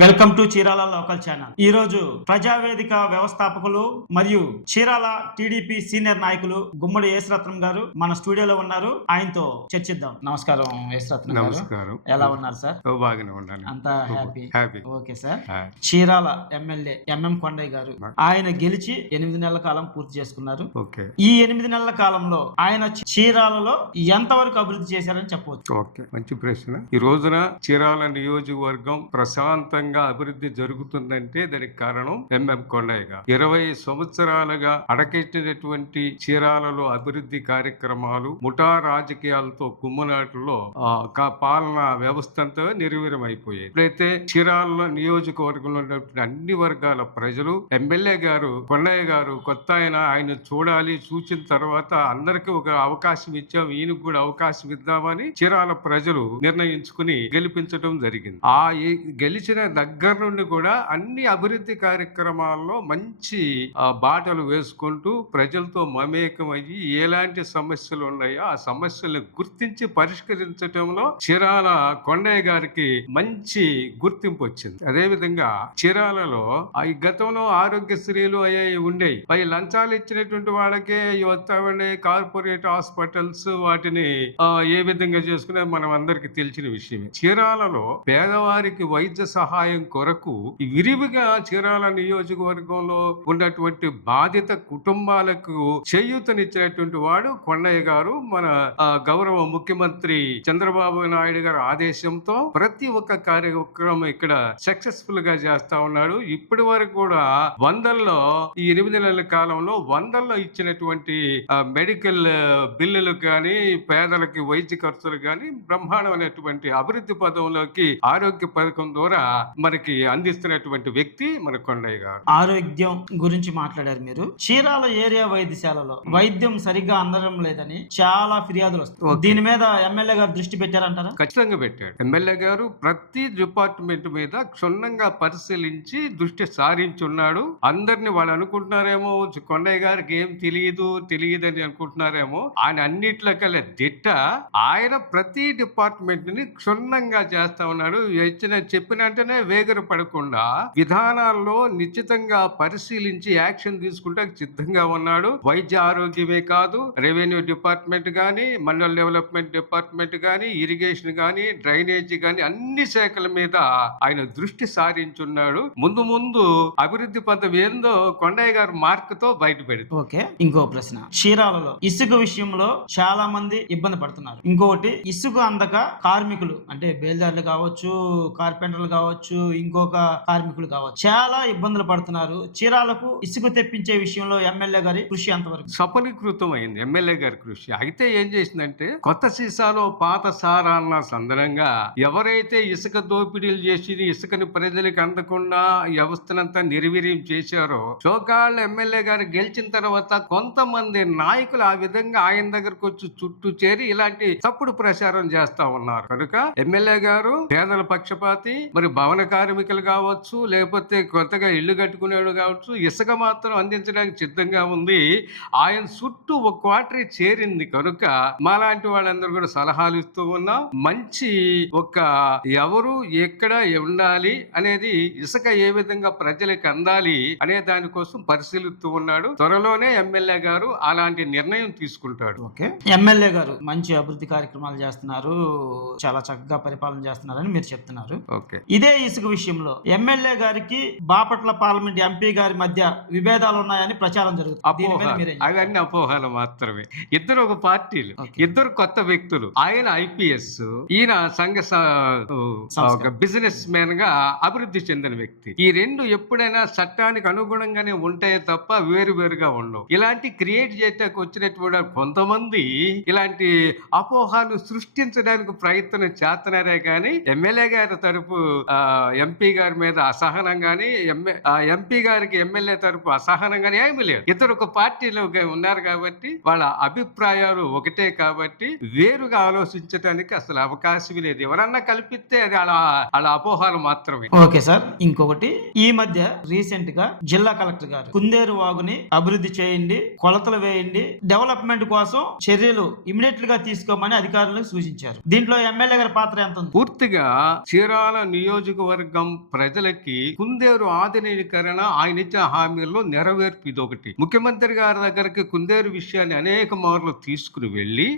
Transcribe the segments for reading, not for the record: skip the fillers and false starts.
Welcome to Chirala local channel. ఈ రోజు ప్రజావేదిక వ్యవస్థాపకులు మరియు చీరాల టీడీపీ సీనియర్ నాయకులు గుమ్మడి యేసరత్నం గారు మన స్టూడియోలో ఉన్నారు. ఆయనతో చర్చిద్దాం. నమస్కారం యేసరత్నం గారు. నమస్కారం. ఎలా ఉన్నారు సార్? బాగానే ఉన్నాను. అంతా happy. Okay sir. Chirala MLA MM Kondaiah గారు ఆయన గెలిచి 8 నెలల కాలం పూర్తి చేసుకున్నారు. ఈ 8 నెలల కాలంలో ఆయన చీరాలలో ఎంతవరకు అభివృద్ధి చేశారని చెప్పవచ్చు? ఓకే, మంచి ప్రశ్న. ఈ రోజున చీరాల నియోజకవర్గం ప్రశాంతంగా అభివృద్ధి జరుగుతుందంటే దానికి కారణం ఎంఎం కొండయ్య గారు. 20 సంవత్సరాలుగా అడకెట్టినటువంటి చీరాలలో అభివృద్ధి కార్యక్రమాలు ముఠా రాజకీయాలతో కుమ్మునాటిలో పాలనా వ్యవస్థ అంతా నిర్వీర్యమైపోయాయి. ఇప్పుడైతే చీరాల నియోజకవర్గంలో ఉన్నటువంటి అన్ని వర్గాల ప్రజలు ఎమ్మెల్యే గారు కొండయ్య గారు కొత్త ఆయన చూడాలి, చూసిన తర్వాత అందరికీ ఒక అవకాశం ఇచ్చాం, ఈయనకు కూడా అవకాశం ఇద్దామని చీరాల ప్రజలు నిర్ణయించుకుని గెలిపించడం జరిగింది. గెలిచిన దగ్గర నుండి కూడా అన్ని అభివృద్ధి కార్యక్రమాల్లో మంచి బాటలు వేసుకుంటూ ప్రజలతో మమేకమయ్యి ఎలాంటి సమస్యలు ఉన్నాయో ఆ సమస్యలను గుర్తించి పరిష్కరించడంలో చీరాల కొండయ్య గారికి మంచి గుర్తింపు వచ్చింది. అదే విధంగా చీరాలలో ఈ గతంలో ఆరోగ్యశ్రీలు అయ్యాయి ఉండేవి. పై లంచాలు ఇచ్చినటువంటి వాళ్ళకే వస్తామండి కార్పొరేట్ హాస్పిటల్స్ వాటిని ఏ విధంగా చేసుకునే మనం అందరికి తెలిసిన విషయమే. చీరాలలో పేదవారికి వైద్య సహాయం కొరకు విరివిగా చీరాల నియోజకవర్గంలో ఉన్నటువంటి బాధిత కుటుంబాలకు చేయూతనిచ్చినటువంటి వాడు కొండయ్య గారు. మన గౌరవ ముఖ్యమంత్రి చంద్రబాబు నాయుడు గారి ఆదేశంతో ప్రతి ఒక్క కార్యక్రమం ఇక్కడ సక్సెస్ఫుల్ గా చేస్తా ఉన్నాడు. ఇప్పటి వరకు కూడా వందల్లో ఈ 8 నెలల కాలంలో వందల్లో ఇచ్చినటువంటి మెడికల్ బిల్లులు కానీ పేదలకి వైద్య ఖర్చులు కానీ బ్రహ్మాండమైనటువంటి అభివృద్ధి పదంలోకి ఆరోగ్య పథకం ద్వారా మనకి అందిస్తున్నటువంటి వ్యక్తి మన కొండయ్య గారు. ఆరోగ్యం గురించి మాట్లాడారు మీరు. చీరాల ఏరియా వైద్యశాలలో వైద్యం సరిగ్గా అందడం లేదని చాలా ఫిర్యాదులు వస్తాయి. దీని మీద ఎమ్మెల్యే గారు దృష్టి పెట్టారంటారా? ఖచ్చితంగా పెట్టాడు. ఎమ్మెల్యే గారు ప్రతి డిపార్ట్మెంట్ మీద క్షుణ్ణంగా పరిశీలించి దృష్టి సారించున్నాడు. అందరిని వాళ్ళు అనుకుంటున్నారేమో కొండయ్య గారికి ఏం తెలియదని అనుకుంటున్నారేమో. ఆయన అన్నిట్లో కల్లా దిట్ట. ఆయన ప్రతి డిపార్ట్మెంట్ ని క్షుణ్ణంగా చేస్తా ఉన్నాడు. చెప్పిన వెంటనే వేగర పడకుండా విధానాల్లో నిశ్చితంగా పరిశీలించి యాక్షన్ తీసుకుంటే సిద్ధంగా ఉన్నాడు. వైద్య ఆరోగ్యమే కాదు, రెవెన్యూ డిపార్ట్మెంట్ గాని, మండల్ డెవలప్మెంట్ డిపార్ట్మెంట్ గాని, ఇరిగేషన్ గాని, డ్రైనేజీ గాని అన్ని శాఖల మీద ఆయన దృష్టి సారించున్నాడు. ముందు అభివృద్ధి పథం ఏందో కొండయ్య గారు మార్క్ తో బయట పెడుతుంది. ఓకే, ఇంకో ప్రశ్న. చీరాలలో ఇసుక విషయంలో చాలా మంది ఇబ్బంది పడుతున్నారు. ఇంకొకటి ఇసుక అందక కార్మికులు అంటే బేల్దారులు కావచ్చు, కార్పెంటర్లు కావచ్చు, ఇంకొక కార్మికులు కావచ్చు చాలా ఇబ్బందులు పడుతున్నారు. చీరాలకు ఇసుక తెప్పించే విషయంలో ఎమ్మెల్యే గారి కృషి అంతవరకు సఫలీకృతం అయింది. ఎమ్మెల్యే గారి కృషి అయితే ఏం చేసిందంటే కొత్త సీసాలో పాత సారాన్న సందర్భంగా ఎవరైతే ఇసుక దోపిడీలు చేసి ఇసుకని ప్రజలకు అందకుండా వ్యవస్థనంతా నిర్వీర్యం చేశారో చోకాళ్ళ ఎమ్మెల్యే గారు గెలిచిన తర్వాత కొంతమంది నాయకులు ఆ విధంగా ఆయన దగ్గరకు వచ్చి చుట్టూ చేరి ఇలాంటి తప్పుడు ప్రచారం చేస్తా ఉన్నారు. కనుక ఎమ్మెల్యే గారు పేదల పక్షపాతి, మరి భవన కార్మికులు కావచ్చు, లేకపోతే కొత్తగా ఇల్లు కట్టుకునేవాడు కావచ్చు, ఇసుక మాత్రం అందించడానికి సిద్ధంగా ఉంది. ఆయన చుట్టూ ఒక క్వార్టరీ చేరింది. కనుక మాలాంటి వాళ్ళందరూ కూడా సలహాలు ఇస్తూ ఉన్నాం. మంచి ఎవరు ఎక్కడ ఉండాలి అనేది, ఇసుక ఏ విధంగా ప్రజలకు అందాలి అనే దానికోసం పరిశీలిస్తూ ఉన్నాడు. త్వరలోనే ఎమ్మెల్యే గారు అలాంటి నిర్ణయం తీసుకుంటాడు. ఓకే, ఎమ్మెల్యే గారు మంచి అభివృద్ధి కార్యక్రమాలు చేస్తున్నారు, చాలా చక్కగా పరిపాలన చేస్తున్నారని మీరు చెప్తున్నారు. ఓకే, ఇదే ఇసుక విషయంలో ఎమ్మెల్యే గారికి బాపట్ల పార్లమెంట్ ఎంపీ గారి మధ్య విభేదాలు ఉన్నాయని ప్రచారం జరుగుతుంది. అవన్నీ అపోహలు మాత్రమే. ఇద్దరు ఒక పార్టీలు, ఇద్దరు కొత్త వ్యక్తులు. ఆయన ఐపీఎస్, ఈయన బిజినెస్ మ్యాన్ గా అభివృద్ధి చెందిన వ్యక్తి. ఈ రెండు ఎప్పుడైనా చట్టానికి అనుగుణంగానే ఉంటాయే తప్ప వేరుగా ఉండవు. ఇలాంటి క్రియేట్ చేయడానికి వచ్చినటువంటి కొంతమంది ఇలాంటి అపోహాలు సృష్టించడానికి ప్రయత్నం చేస్తున్నారే కానీ ఎమ్మెల్యే గారి తరపు ఎంపీ గారి మీద అసహనం గానీ ఎంపీ గారికి ఎమ్మెల్యే తరపు అసహనం గానీ ఏమీ లేదు. ఇద్దరు ఒక పార్టీలో ఉన్నారు కాబట్టి వాళ్ళ అభిప్రాయాలు ఒకటే కాబట్టి వేరుగా ఆలోచించడానికి అసలు అవకాశం లేదు. ఎవరన్నా కల్పిస్తే అది అలా అపోహలు మాత్రమే. ఓకే సార్, ఇంకొకటి ఈ మధ్య రీసెంట్ గా జిల్లా కలెక్టర్ గారు కుందేరు వాగుని అభివృద్ధి చేయండి, కొలతలు వేయండి, డెవలప్మెంట్ కోసం చర్యలు ఇమీడియట్ గా తీసుకోమని అధికారులకు సూచించారు. దీంట్లో ఎమ్మెల్యే గారి పాత్ర ఎంత ఉంది? పూర్తిగా చీరాల నియోజకవర్గం ప్రజలకి కుందేరు ఆధునీకరణ ఆయన ఇచ్చిన హామీల్లో నెరవేర్పు ఇదొకటి. ముఖ్యమంత్రి గారి దగ్గరికి కుందేరు విషయాన్ని అనేక మార్లు తీసుకుని వెళ్లి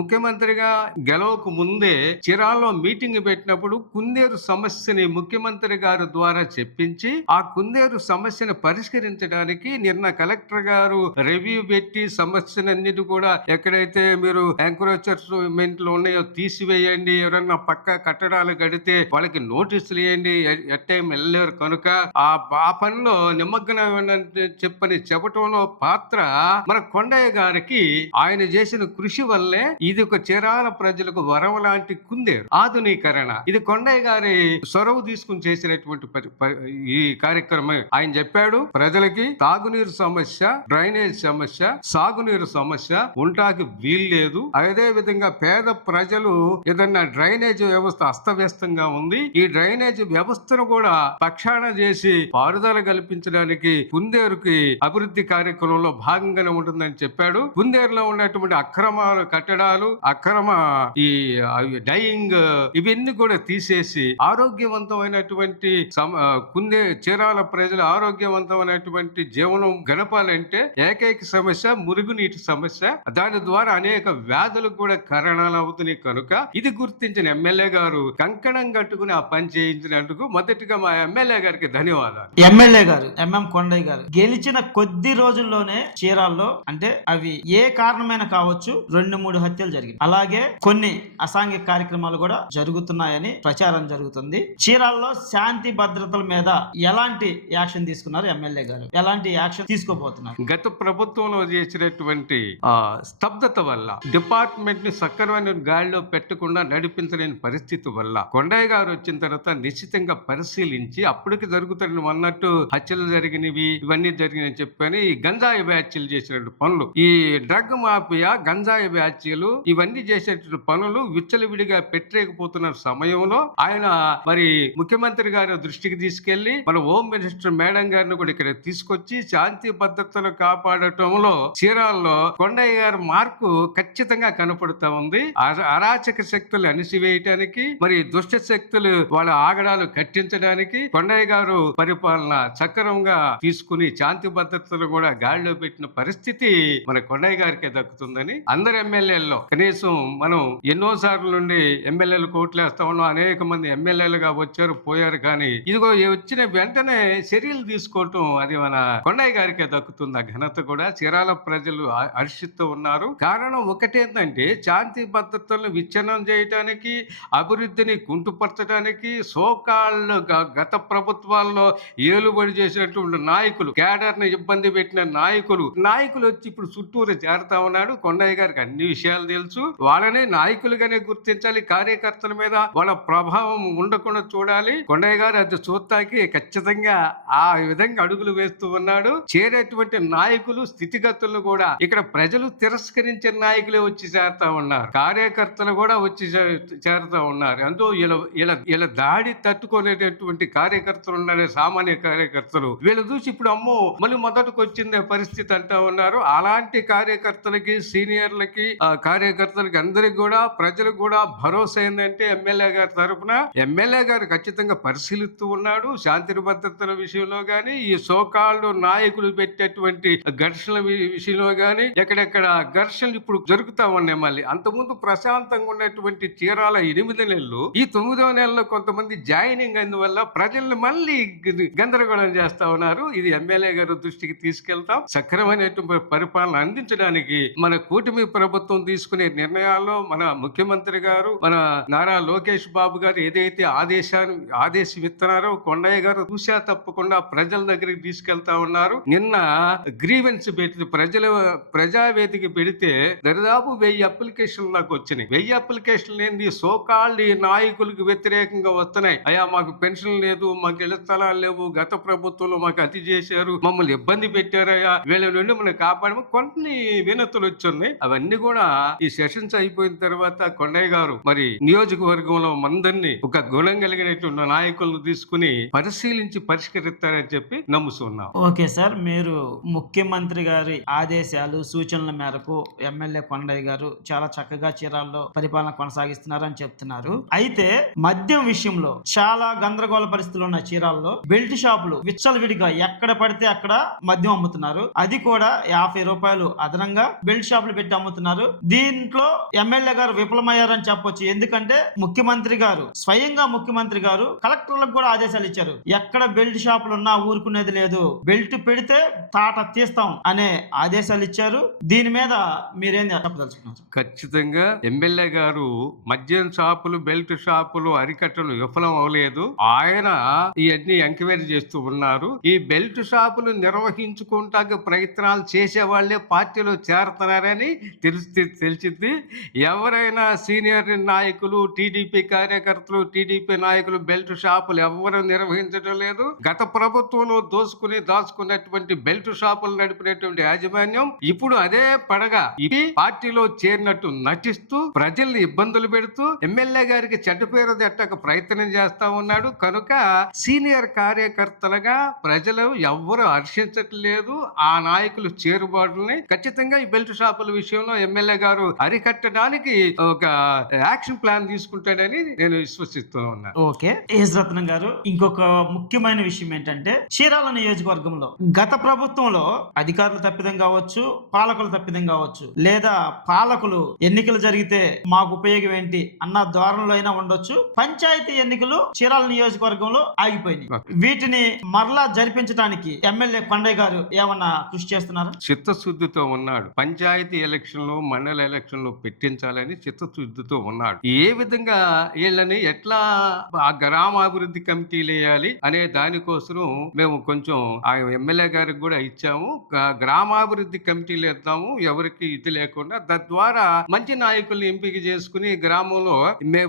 ముఖ్యమంత్రిగా గెలవకు ముందే చీరాల్లో మీటింగ్ పెట్టినప్పుడు కుందేరు సమస్యని ముఖ్యమంత్రి గారి ద్వారా చెప్పించి ఆ కుందేరు సమస్యను పరిష్కరించడానికి నిన్న కలెక్టర్ గారు రివ్యూ పెట్టి సమస్యలన్నిటి కూడా ఎక్కడైతే మీరు ఎంక్రోచ్మెంట్ లో ఉన్నాయో తీసివేయండి, ఎవరన్నా పక్క కట్టడాలు కడితే వాళ్ళకి నోటీసులు ఇవ్వండి, ఎట్టేం వెళ్ళలేరు కనుక ఆ పనిలో నిమగ్నం చెప్పని చెప్పటంలో పాత్ర మన కొండయ్య గారికి ఆయన చేసిన కృషి వల్లే ఇది ఒక చీరాల ప్రజలకు వరం లాంటి కుందేరు ఆధునీకరణ. ఇది కొండయ్య గారి చొరవ తీసుకుని చేసినటువంటి ఈ కార్యక్రమం. ఆయన చెప్పాడు ప్రజలకి తాగునీరు సమస్య, డ్రైనేజ్ సమస్య, సాగునీరు సమస్య ఉంటాకి వీల్లేదు. అదే విధంగా పేద ప్రజలు ఏదన్నా డ్రైనేజ్ వ్యవస్థ అస్తవ్యస్తంగా ఉంది, ఈ డ్రైనేజ్ వ్యవస్థను కూడా పక్షాన చేసి పారుదల కల్పించడానికి కుందేరుకి అభివృద్ధి కార్యక్రమంలో భాగంగానే ఉంటుందని చెప్పాడు. కుందేరులో ఉన్నటువంటి అక్రమాలు కట్టడాలు, అక్రమ ఈ డైయింగ్ ఇవన్నీ కూడా తీసేసి ఆరోగ్యవంతమైనటువంటి చీరాల ప్రజలు ఆరోగ్యవంతమైనటువంటి జీవనం గడపాలంటే ఏకైక సమస్య మురుగునీటి సమస్య. దాని ద్వారా అనేక వ్యాధులకు కూడా కారణాలు అవుతున్నాయి కనుక ఇది గుర్తించిన ఎమ్మెల్యే గారు కంకణం కట్టుకుని ఆ పని చేయించినందుకు మొదటిగా మా ఎమ్మెల్యే గారికి ధన్యవాదాలు. ఎమ్మెల్యే గారు ఎంఎం కొండయ్య గారు గెలిచిన కొద్ది రోజుల్లోనే చీరాల్లో అంటే అవి ఏ కారణమైన కావచ్చు 2-3 హత్యలు జరిగింది. అలాగే కొన్ని అసాంఘిక కార్యక్రమాలు కూడా జరుగుతున్నాయని ప్రచారం జరుగుతుంది. చీరాల్లో శాంతి భద్రతల మీద ఎలాంటి యాక్షన్ తీసుకున్నారు ఎమ్మెల్యే గారు? ఎలాంటి యాక్షన్ తీసుకోబోతున్నారు? గత ప్రభుత్వంలో చేసినటువంటి స్తబ్దత వల్ల డిపార్ట్మెంట్ ని సక్రమైన గాడిలో పెట్టకుండా నడిపించలేని పరిస్థితి వల్ల కొండయ్య గారు వచ్చిన తర్వాత నిశ్చితంగా పరిశీలించి అప్పటికి జరుగుతున్న అన్నట్టు హత్యలు జరిగినవి ఇవన్నీ జరిగినాయని చెప్పని ఈ గంజాయి బ్యాచ్లు చేసినటువంటి పనులు, ఈ డ్రగ్ మాఫియా గంజాయి బ్యాచ్లు ఇవన్నీ చేసేటువంటి పనులు విచ్చలవిడిగా పెట్టలేకపోతున్న సమయంలో ఆయన మరి ముఖ్యమంత్రి గారి దృష్టికి తీసుకెళ్లి మన హోమ్ మినిస్టర్ మేడం గారిని కూడా ఇక్కడ తీసుకొచ్చి శాంతి భద్రతను కాపాడటంలో చీరాల్లో కొండయ్య గారి మార్కు ఖచ్చితంగా కనపడుతా ఉంది. అరాచక శక్తులు అణిసివేయటానికి, మరి దుష్ట శక్తులు వాళ్ళ ఆగడాలు కట్టించడానికి కొండయ్య గారు పరిపాలన సక్రమంగా తీసుకుని శాంతి భద్రతలు కూడా గాడిలో పెట్టిన పరిస్థితి మన కొండయ్య గారికే దక్కుతుందని అందరు ఎమ్మెల్యేల్లో కనీసం మనం ఎన్నో సార్లు నుండి ఎమ్మెల్యేలు కోట్లేస్తా ఉన్నాం, అనేక మంది ఎమ్మెల్యేలుగా వచ్చారు పోయారు, కానీ ఇదిగో వచ్చిన వెంటనే చర్యలు తీసుకోవటం అది మన కొండయ్య గారికే దక్కుతుంది. ఆ ఘనత కూడా చీరాల ప్రజలు హర్షిస్తూ ఉన్నారు. కారణం ఒకటేంటంటే శాంతి భద్రతలను విచ్ఛిన్నం చేయటానికి, అభివృద్ధిని కుంటుపరచడానికి సోకాళ్ళు గత ప్రభుత్వాల్లో ఏలుబడి చేసినటువంటి నాయకులు, కేడర్ని ఇబ్బంది పెట్టిన నాయకులు వచ్చి ఇప్పుడు చుట్టూరు చేరుతా ఉన్నాడు. కొండయ్య గారికి అన్ని విషయాలు తెలుసు. వాళ్ళనే నాయకులుగానే గుర్తించాలి, కార్యకర్తల మీద వాళ్ళ ప్రభావం ఉండకుండా చూడాలి. కొండయ్య గారు అది చూస్తాకి ఖచ్చితంగా ఆ విధంగా అడుగులు వేస్తూ ఉన్నాడు. చేరేటువంటి నాయకులు స్థితిగతులను కూడా ఇక్కడ ప్రజలు తిరస్కరించే నాయకులే వచ్చి చేరుతా ఉన్నారు, కార్యకర్తలు కూడా వచ్చి చేరుతా ఉన్నారు. అందులో ఇలా దాడి తట్టుకునేటటువంటి కార్యకర్తలు ఉన్నారు, సామాన్య కార్యకర్తలు. వీళ్ళు చూసి ఇప్పుడు అమ్మో మళ్ళీ మొదటికి వచ్చిందే పరిస్థితి అంటా ఉన్నారు. అలాంటి కార్యకర్తలకి, సీనియర్లకి, కార్యకర్తలకి అందరికి కూడా ప్రజలకు కూడా భరోసా ఏంటంటే ఎమ్మెల్యే గారి తరఫున ఎమ్మెల్యే గారు ఖచ్చితంగా పరిశీలిస్తూ ఉన్నాడు. శాంతి భద్రతల విషయంలో గాని, ఈ సోకాళ్ళు నాయకులు పెట్టేటువంటి ఘర్షణల విషయంలో గాని ఎక్కడెక్కడ ఘర్షణలు ఇప్పుడు జరుగుతా ఉన్నాయి. మళ్ళీ అంతకుముందు ప్రశాంతంగా ఉన్నటువంటి చీరాల 8 నెలలు, ఈ 9వ నెలలో కొంతమంది జాయినింగ్ అందువల్ల ప్రజల్ని మళ్ళీ గందరగోళం చేస్తా ఉన్నారు. ఇది ఎమ్మెల్యే గారు దృష్టికి తీసుకెళ్తాం. సక్రమైనటువంటి పరిపాలన అందించడానికి మన కూటమి ప్రభుత్వం తీసుకునే నిర్ణయాల్లో మన ముఖ్యమంత్రి గారు, మన నారా లోకేష్ బాబు గారు ఏదైతే ఆదేశం ఇస్తున్నారో కొండయ్య గారు చూసా తప్పకుండా ప్రజల దగ్గరికి తీసుకెళ్తా ఉన్నారు. నిన్న గ్రీవెన్స్ పెడితే ప్రజావేదిక పెడితే దరిదాపు 1000 అప్లికేషన్లు నాకు వచ్చినాయి. 1000 అప్లికేషన్లు ఏంది సోకాళ్ళు నాయకులకు వ్యతిరేకంగా వస్తున్న ఉన్నాయి. అయ్యా మాకు పెన్షన్ లేదు, మాకు ఇళ్ల స్థలాలు లేవు, గత ప్రభుత్వంలో మాకు అతి చేశారు, మమ్మల్ని ఇబ్బంది పెట్టారయ్యా, వీళ్ళ నుండి మనం కాపాడము కొన్ని వినతులు వచ్చున్నాయి. అవన్నీ కూడా ఈ సెషన్స్ అయిపోయిన తర్వాత కొండయ్య గారు మరి నియోజకవర్గంలో మందరినీ ఒక గుణం కలిగినటువంటి నాయకులను తీసుకుని పరిశీలించి పరిష్కరిస్తారని చెప్పి నమ్ముతున్నాం. ఓకే సార్, మీరు ముఖ్యమంత్రి గారి ఆదేశాలు సూచనల మేరకు ఎమ్మెల్యే కొండయ్య గారు చాలా చక్కగా చీరాల్లో పరిపాలన కొనసాగిస్తున్నారని చెప్తున్నారు. అయితే మద్యం విషయంలో చాలా గందరగోళ పరిస్థితులు ఉన్న చీరాల్లో బెల్ట్ షాపులు విచ్చలవిడిగా ఎక్కడ పడితే అక్కడ మద్యం అమ్ముతున్నారు. అది కూడా 50 రూపాయలు అదనంగా బెల్ట్ షాపులు పెట్టి అమ్ముతున్నారు. దీంట్లో ఎమ్మెల్యే గారు విఫలమయ్యారని చెప్పొచ్చు. ఎందుకంటే స్వయంగా ముఖ్యమంత్రి గారు కలెక్టర్లకు కూడా ఆదేశాలు ఇచ్చారు. ఎక్కడ బెల్ట్ షాపులు ఉన్నా ఊరుకునేది లేదు, బెల్ట్ పెడితే తాట తీస్తాం అనే ఆదేశాలు ఇచ్చారు. దీని మీద మీరేం చెప్పదలుచుకున్నారు? ఖచ్చితంగా ఎమ్మెల్యే గారు మద్యం షాపులు బెల్ట్ షాపులు అరికట్టలు విఫలం అవ్వలేదు. ఆయన ఇవన్నీ ఎంక్వైరీ చేస్తూ ఉన్నారు. ఈ బెల్ట్ షాపులు నిర్వహించుకుంటానికి ప్రయత్నాలు చేసే వాళ్ళే పార్టీలో చేరుతున్నారని తెలిసింది. ఎవరైనా సీనియర్ నాయకులు, టీడీపీ కార్యకర్తలు, టీడీపీ నాయకులు బెల్ట్ షాపులు ఎవరు నిర్వహించడం లేదు. గత ప్రభుత్వంలో దాచుకున్నటువంటి బెల్ట్ షాపులు నడిపినటువంటి యాజమాన్యం ఇప్పుడు అదే పడగా ఇది పార్టీలో చేరినట్టు నటిస్తూ ప్రజల్ని ఇబ్బందులు పెడుతూ ఎమ్మెల్యే గారికి చెడ్డ పేరు తెట్టక ప్రయత్నం చేస్తా ఉన్నాడు. కనుక సీనియర్ కార్యకర్తలుగా ప్రజలు ఎవ్వరు హర్షించట్లేదు ఆ నాయకులు చేరుబాటుని. ఖచ్చితంగా ఈ బెల్ట్ షాపుల విషయంలో ఎమ్మెల్యే గారు అరికట్టడానికి ఒక యాక్షన్ ప్లాన్ తీసుకుంటాడని నేను విశ్వసిస్తూ ఉన్నాను. ఓకే, రత్నం గారు, ఇంకొక ముఖ్యమైన విషయం ఏంటంటే చీరాల నియోజకవర్గంలో గత ప్రభుత్వంలో అధికారులు తప్పిదం కావచ్చు, పాలకులు తప్పిదం కావచ్చు, లేదా పాలకులు ఎన్నికలు జరిగితే మాకు ఉపయోగం ఏంటి అన్న ధోరణిలో అయినా ఉండొచ్చు, పంచాయతీ ఎన్నికలు చీరాల నియోజకవర్గంలో ఆగిపోయినాయి. వీటిని మరలా జరిపించడానికి ఎమ్మెల్యే కొండయ్య గారు ఏమన్నా కృషి చేస్తున్నారా? చిత్తశుద్ధితో ఉన్నాడు. పంచాయతీ ఎలక్షన్లు, మండల ఎలక్షన్లు పెట్టించాలని చిత్తశుద్ధితో ఉన్నాడు. ఏ విధంగా వీళ్ళని ఎట్లా ఆ గ్రామాభివృద్ధి కమిటీలు వేయాలి అనే దానికోసం మేము కొంచెం ఆ ఎమ్మెల్యే గారికి కూడా ఇచ్చాము. గ్రామాభివృద్ధి కమిటీలు వేద్దాము ఎవరికి ఇది లేకుండా, తద్వారా మంచి నాయకుల్ని ఎంపిక చేసుకుని గ్రామంలో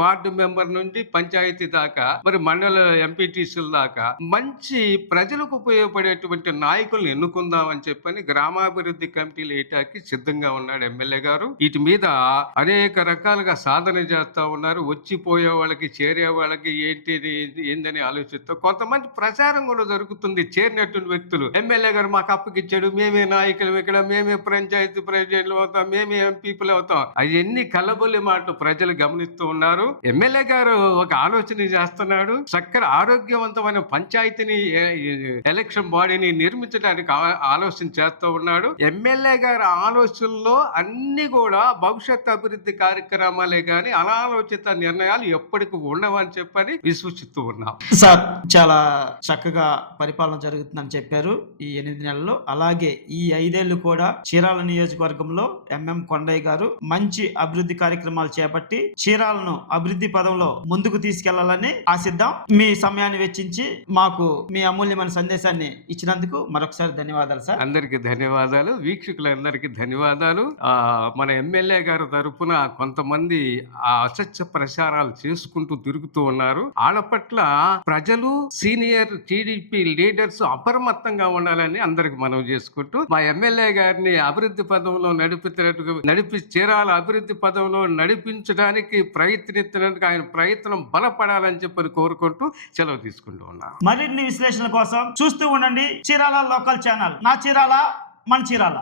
వార్డు మెంబర్ నుండి పంచాయతీ దాకా మరి మండల ఎంపీటీసీల దాకా మంచి ప్రజలకు ఉపయోగపడేటువంటి నాయకుల్ని ఎన్నుకుందామని చెప్పని గ్రామాభివృద్ధి కమిటీలు వేయటానికి సిద్ధంగా ఉన్నాడు ఎమ్మెల్యే గారు. వీటి మీద అనేక రకాలుగా సాధన చేస్తా ఉన్నారు. వచ్చిపోయే వాళ్ళకి చేరే వాళ్ళకి ఏందని ఆలోచిస్తూ కొంతమంది ప్రచారం కూడా జరుగుతుంది. చేరినటువంటి వ్యక్తులు ఎమ్మెల్యే గారు మాకు అప్పగిచ్చాడు, మేమే నాయకులు, ఇక్కడ మేమే పంచాయతీ ప్రెసిడెంట్లు అవుతాం, మేమే ఎంపీలు అవుతాం, అవన్నీ కలబొల్లి మాటలు ప్రజలు గమనిస్తూ ఉన్నారు. ఎమ్మెల్యే గారు ఒక ఆలోచన చేస్తున్నాడు. చక్కని ఆరోగ్యవంతమైన పంచాయతీని ఎలక్షన్ బాడీని నిర్మించడానికి ఆలోచన చేస్తూ ఉన్నాడు. ఎమ్మెల్యే గారి ఆలోచనలో అన్ని కూడా భవిష్యత్ అభివృద్ధి కార్యక్రమాలే గాని అనాలోచిత నిర్ణయాలు ఎప్పటికీ ఉండవని చెప్పని విశ్వసిస్తూ ఉన్నాం. సార్, చాలా చక్కగా పరిపాలన జరుగుతుందని చెప్పారు ఈ 8 నెలల్లో. అలాగే ఈ 5 ఏళ్లు కూడా చీరాల నియోజకవర్గంలో ఎంఎం కొండయ్య గారు మంచి అభివృద్ధి కార్యక్రమాలు చేపట్టి చీరాలను అభివృద్ధి పదంలో ముందుకు తీసుకెళ్లాలని ఆశిద్దాం. మీ సమయాన్ని వెచ్చించి మాకు మీ అమూల్యమైన సందేశాన్ని ఇచ్చినందుకు మరొకసారి ధన్యవాదాలు సార్. అందరికి ధన్యవాదాలు, వీక్షకులందరికీ ధన్యవాదాలు. మన ఎమ్మెల్యే గారి తరపున కొంతమంది ఆ అసత్య ప్రచారాలు చేసుకుంటూ తిరుగుతూ ఉన్నారు. వాళ్ళ పట్ల ప్రజలు, సీనియర్ టీడీపీ లీడర్స్ అప్రమత్తంగా ఉండాలని అందరికి మనవి చేసుకుంటూ మా ఎమ్మెల్యే గారిని అభివృద్ధి పదంలో చీరాల అభివృద్ధి పదంలో నడిపించడానికి ప్రయత్నించడానికి ఆయన ప్రయత్నం బలపడాలని చెప్పని కోరుకుంటూ సెలవు తీసుకుంటూ ఉన్నాను. మరిన్ని విశ్లేషణ కోసం చూస్తూ ఉండండి చీరాల లోకల్ ఛానల్. నా చీరాల, మన చీరాల.